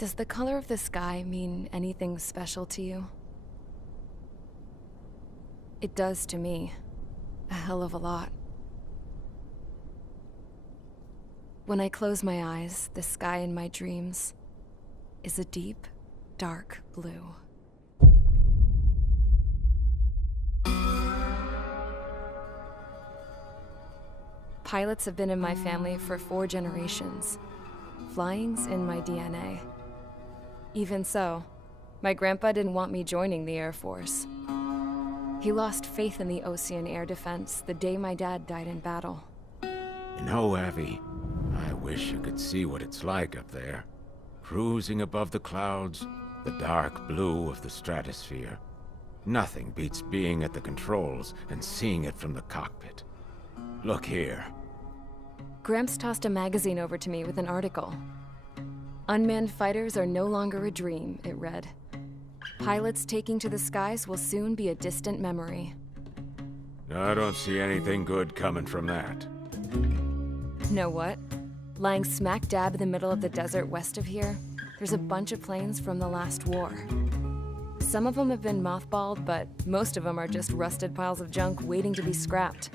Does the color of the sky mean anything special to you? It does to me. A hell of a lot. When I close my eyes, the sky in my dreams is a deep, dark blue. Pilots have been in my family for 4 generations. Flying's in my DNA. Even so, my grandpa didn't want me joining the Air Force. He lost faith in the Ocean Air Defense the day my dad died in battle. You know, Abby, I wish you could see what it's like up there. Cruising above the clouds, the dark blue of the stratosphere. Nothing beats being at the controls and seeing it from the cockpit. Look here. Gramps tossed a magazine over to me with an article. Unmanned fighters are no longer a dream, it read. Pilots taking to the skies will soon be a distant memory. I don't see anything good coming from that. Know what? Lying smack dab in the middle of the desert west of here, there's a bunch of planes from the last war. Some of them have been mothballed, but most of them are just rusted piles of junk waiting to be scrapped.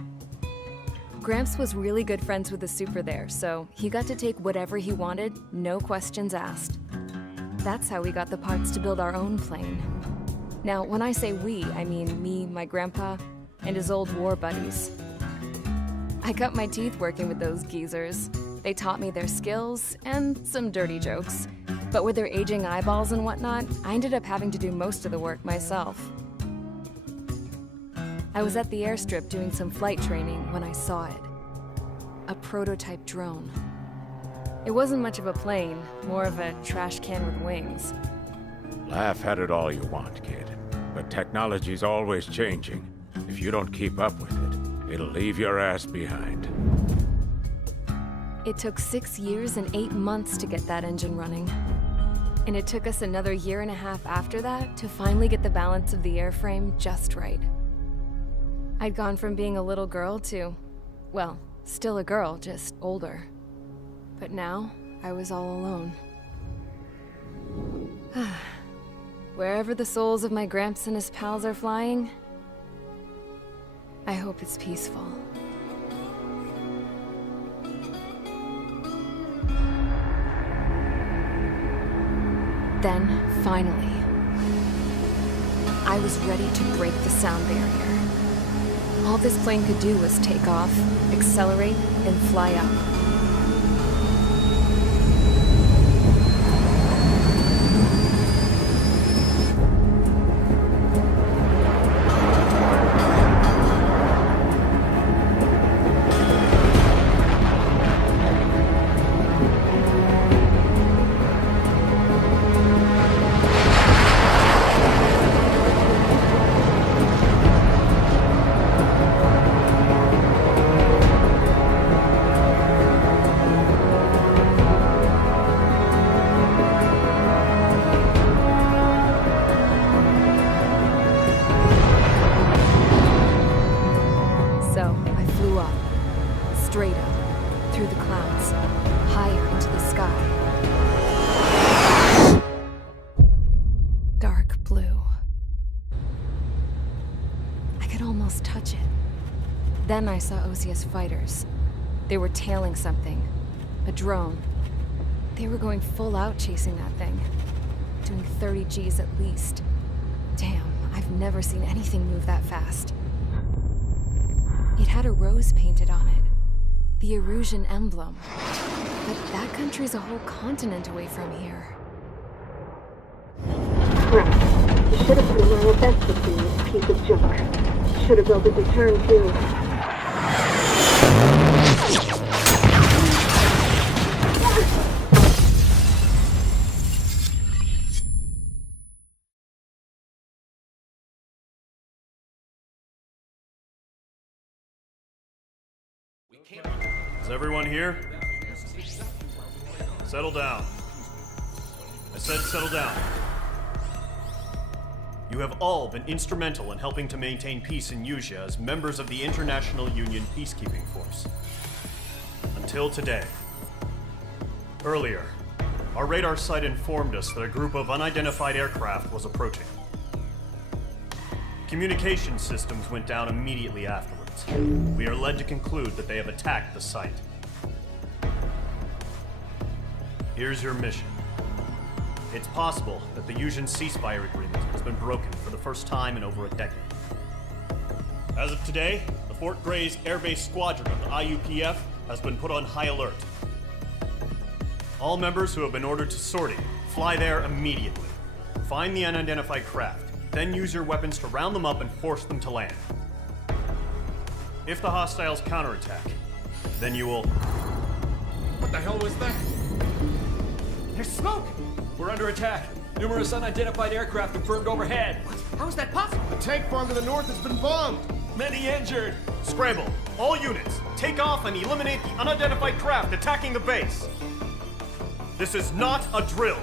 Gramps was really good friends with the super there, so he got to take whatever he wanted, no questions asked. That's how we got the parts to build our own plane. Now, when I say we, I mean me, my grandpa, and his old war buddies. I cut my teeth working with those geezers. They taught me their skills and some dirty jokes. But with their aging eyeballs and whatnot, I ended up having to do most of the work myself. I was at the airstrip doing some flight training when I saw it. A prototype drone. It wasn't much of a plane, more of a trash can with wings. Laugh at it all you want, kid. But technology's always changing. If you don't keep up with it, it'll leave your ass behind. It took 6 years and 8 months to get that engine running. And it took us another 1.5 years after that to finally get the balance of the airframe just right. I'd gone from being a little girl to, well, still a girl, just older. But now, I was all alone. Wherever the souls of my Gramps and his pals are flying, I hope it's peaceful. Then, finally, I was ready to break the sound barrier. All this plane could do was take off, accelerate, and fly up. Straight up, through the clouds, higher into the sky. Dark blue. I could almost touch it. Then I saw Osia's fighters. They were tailing something. A drone. They were going full out chasing that thing. Doing 30 Gs at least. Damn, I've never seen anything move that fast. It had a rose painted on it. The Erusian emblem. But that country's a whole continent away from here. Crap. You should have put in my best with this piece of junk. Should have built a return too. Is everyone here? Settle down. I said settle down. You have all been instrumental in helping to maintain peace in Usea as members of the International Union Peacekeeping Force. Until today. Earlier, Our radar site informed us that a group of unidentified aircraft was approaching. Communication systems went down immediately afterwards. We are led to conclude that they have attacked the site. Here's your mission. It's possible that the Yuuzhan ceasefire agreement has been broken for the first time in over a decade. As of today, the Fort Gray's Air Base Squadron of the IUPF has been put on high alert. All members who have been ordered to sortie, fly there immediately. Find the unidentified craft, then use your weapons to round them up and force them to land. If the hostiles counterattack, then you will... What the hell was that? There's smoke! We're under attack. Numerous unidentified aircraft confirmed overhead. What? How is that possible? The tank farm to the north has been bombed! Many injured. Scramble! All units, take off and eliminate the unidentified craft attacking the base! This is not a drill!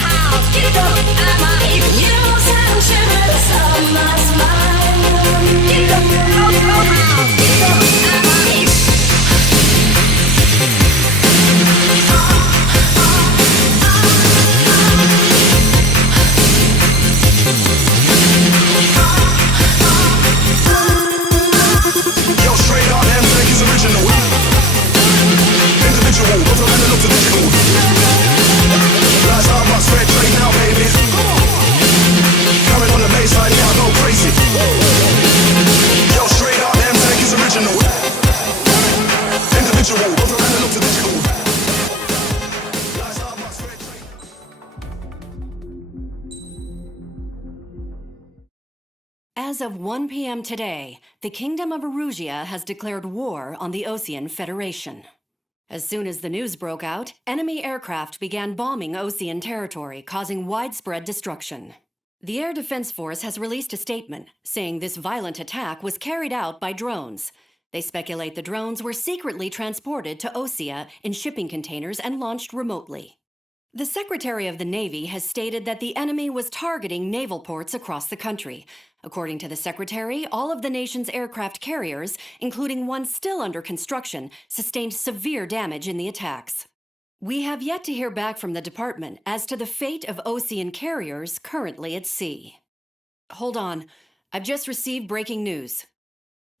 how. Get up, I'm a heap. You know I'm shivers of my spine. Get up, how. Get up, I'm a heap. Yo, straight on them, take his original. Individual, but the man looks digital. Lights out my spread trade now, baby. Coming on the baseline, yeah, I go crazy. Yo, straight on them, take his original. Individual, but the man looks digital. Lights out my spread trade. As of 1 p.m. today, the Kingdom of Erusia has declared war on the Osean Federation. As soon as the news broke out, enemy aircraft began bombing Osean territory, causing widespread destruction. The Air Defense Force has released a statement saying this violent attack was carried out by drones. They speculate the drones were secretly transported to Osea in shipping containers and launched remotely. The Secretary of the Navy has stated that the enemy was targeting naval ports across the country. According to the Secretary, all of the nation's aircraft carriers, including one still under construction, sustained severe damage in the attacks. We have yet to hear back from the department as to the fate of Osean carriers currently at sea. Hold on, I've just received breaking news.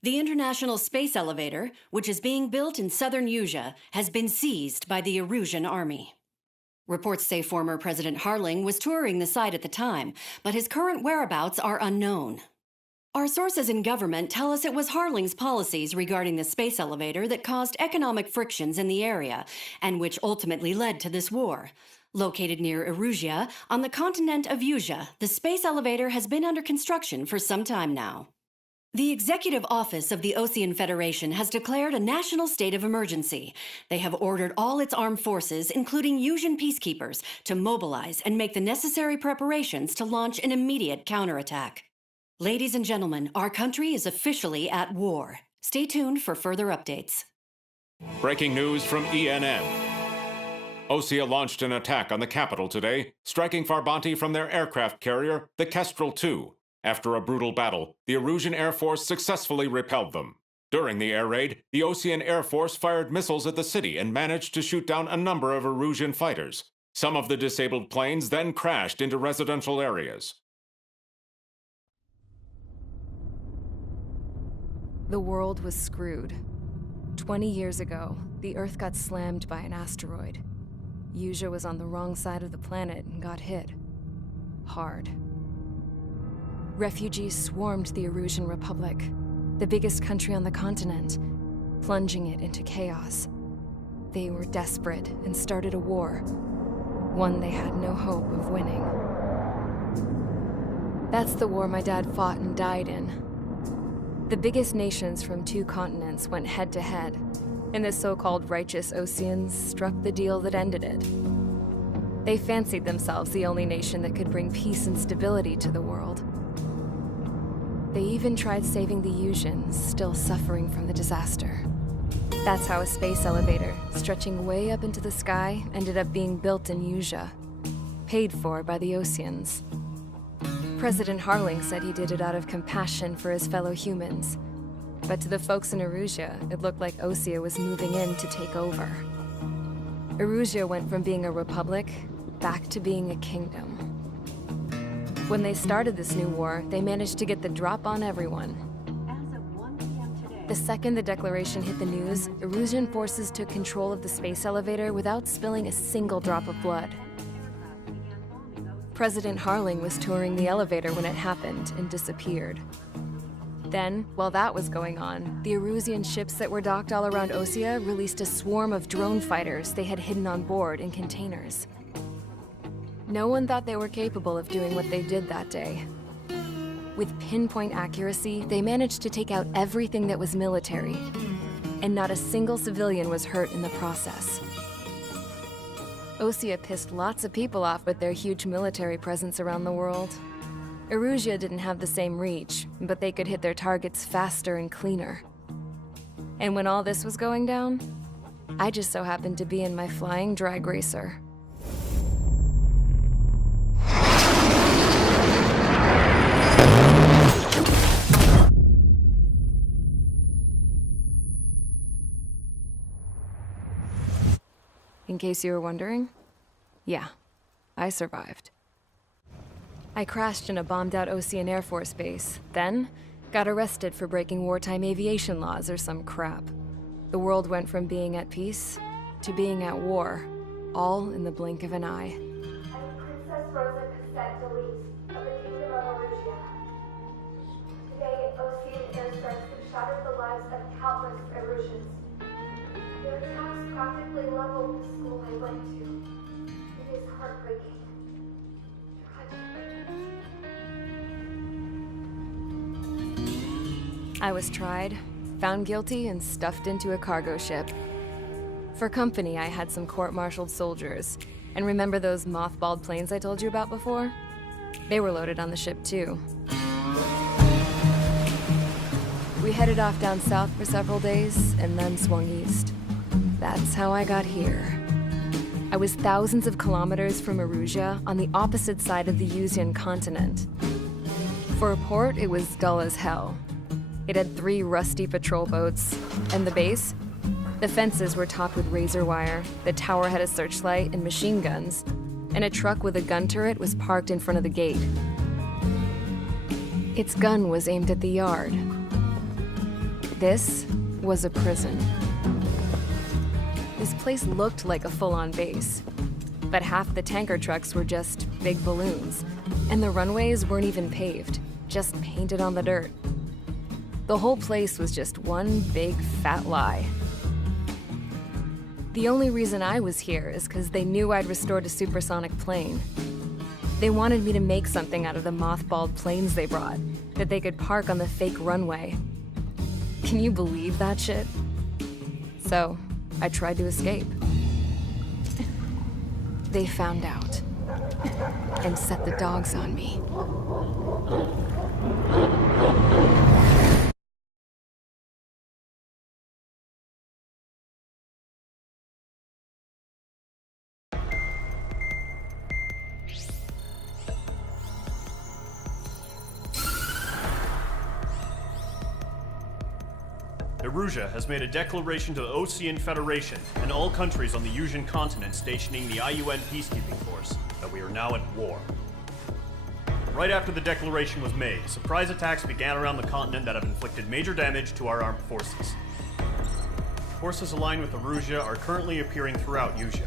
The International Space Elevator, which is being built in southern Usea, has been seized by the Erusian Army. Reports say former President Harling was touring the site at the time, but his current whereabouts are unknown. Our sources in government tell us it was Harling's policies regarding the space elevator that caused economic frictions in the area, and which ultimately led to this war. Located near Erusia, on the continent of Usea, the space elevator has been under construction for some time now. The Executive Office of the Osean Federation has declared a national state of emergency. They have ordered all its armed forces, including Usian peacekeepers, to mobilize and make the necessary preparations to launch an immediate counterattack. Ladies and gentlemen, our country is officially at war. Stay tuned for further updates. Breaking news from ENN. Osea launched an attack on the capital today, striking Farbanti from their aircraft carrier, the Kestrel II. After a brutal battle, the Erusian Air Force successfully repelled them. During the air raid, the Osean Air Force fired missiles at the city and managed to shoot down a number of Erusian fighters. Some of the disabled planes then crashed into residential areas. The world was screwed. 20 years ago, the Earth got slammed by an asteroid. Usea was on the wrong side of the planet and got hit. Hard. Refugees swarmed the Erusian Republic, the biggest country on the continent, plunging it into chaos. They were desperate and started a war, one they had no hope of winning. That's the war my dad fought and died in. The biggest nations from 2 continents went head-to-head, and the so-called righteous Oseans struck the deal that ended it. They fancied themselves the only nation that could bring peace and stability to the world. They even tried saving the Usians, still suffering from the disaster. That's how a space elevator, stretching way up into the sky, ended up being built in Usea, paid for by the Oseans. President Harling said he did it out of compassion for his fellow humans. But to the folks in Erusia, it looked like Osea was moving in to take over. Erusia went from being a republic back to being a kingdom. When they started this new war, they managed to get the drop on everyone. As of 1 p.m. today, The second the declaration hit the news, Erusian forces took control of the space elevator without spilling a single drop of blood. President Harling was touring the elevator when it happened and disappeared. Then, while that was going on, the Erusian ships that were docked all around Osea released a swarm of drone fighters they had hidden on board in containers. No one thought they were capable of doing what they did that day. With pinpoint accuracy, they managed to take out everything that was military, and not a single civilian was hurt in the process. Osea pissed lots of people off with their huge military presence around the world. Erusia didn't have the same reach, but they could hit their targets faster and cleaner. And when all this was going down, I just so happened to be in my flying drag racer. case you were wondering. Yeah, I survived. I crashed in a bombed-out Ocean Air Force base, then got arrested for breaking wartime aviation laws or some crap. The world went from being at peace to being at war, all in the blink of an eye. I'm Princess Rosa Cassette Delise of the Kingdom of Arusia. Today, Ocean airstrikes have shattered the lives of countless Erusians. Their attacks practically leveled the school I went to. It is heartbreaking. Tragic. I was tried, found guilty, and stuffed into a cargo ship. For company, I had some court-martialed soldiers. And remember those mothballed planes I told you about before? They were loaded on the ship, too. We headed off down south for several days, and then swung east. That's how I got here. I was thousands of kilometers from Erusia, on the opposite side of the Yuzian continent. For a port, it was dull as hell. It had 3 rusty patrol boats, and the base? The fences were topped with razor wire, the tower had a searchlight and machine guns, and a truck with a gun turret was parked in front of the gate. Its gun was aimed at the yard. This was a prison. This place looked like a full-on base, but half the tanker trucks were just big balloons, and the runways weren't even paved, just painted on the dirt. The whole place was just one big fat lie. The only reason I was here is because they knew I'd restored a supersonic plane. They wanted me to make something out of the mothballed planes they brought, that they could park on the fake runway. Can you believe that shit? So, I tried to escape. They found out, and set the dogs on me. Erusia has made a declaration to the Ocean Federation and all countries on the Yuzian continent stationing the IUN peacekeeping force that we are now at war. Right after the declaration was made, surprise attacks began around the continent that have inflicted major damage to our armed forces. Forces aligned with Erusia are currently appearing throughout Yusia.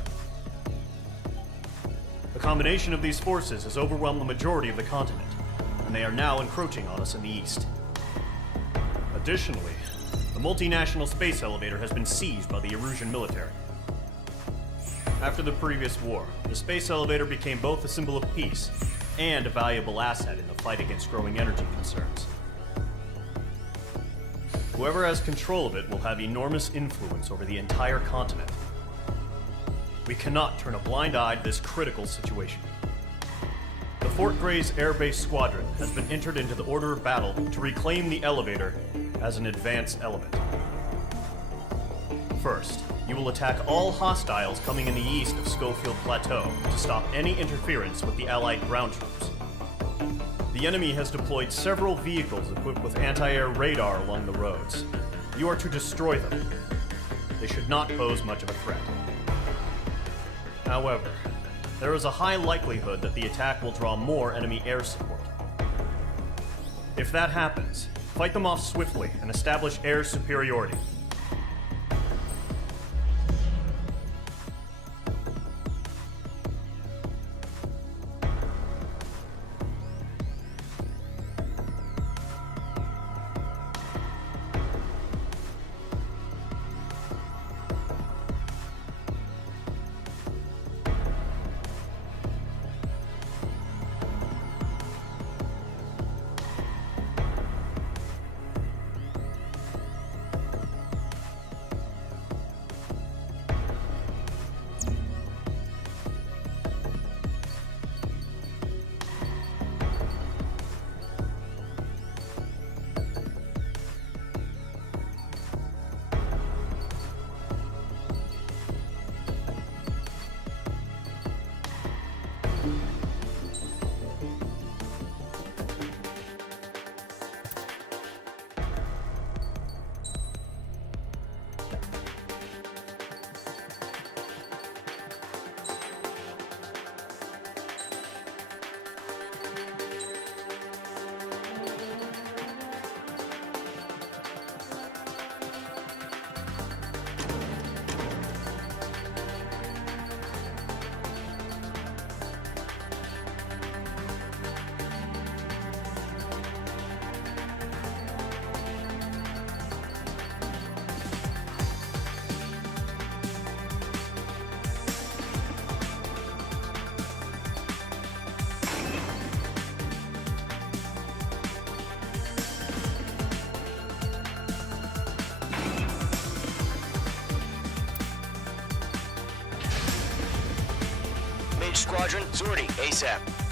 The combination of these forces has overwhelmed the majority of the continent, and they are now encroaching on us in the east. Additionally, the multinational space elevator has been seized by the Erusian military. After the previous war, the space elevator became both a symbol of peace and a valuable asset in the fight against growing energy concerns. Whoever has control of it will have enormous influence over the entire continent. We cannot turn a blind eye to this critical situation. The Fort Gray's Air Base Squadron has been entered into the order of battle to reclaim the elevator as an advance element. First, you will attack all hostiles coming in the east of Schofield Plateau to stop any interference with the Allied ground troops. The enemy has deployed several vehicles equipped with anti-air radar along the roads. You are to destroy them. They should not pose much of a threat. However, there is a high likelihood that the attack will draw more enemy air support. If that happens, fight them off swiftly and establish air superiority. Mage Squadron, sortie ASAP.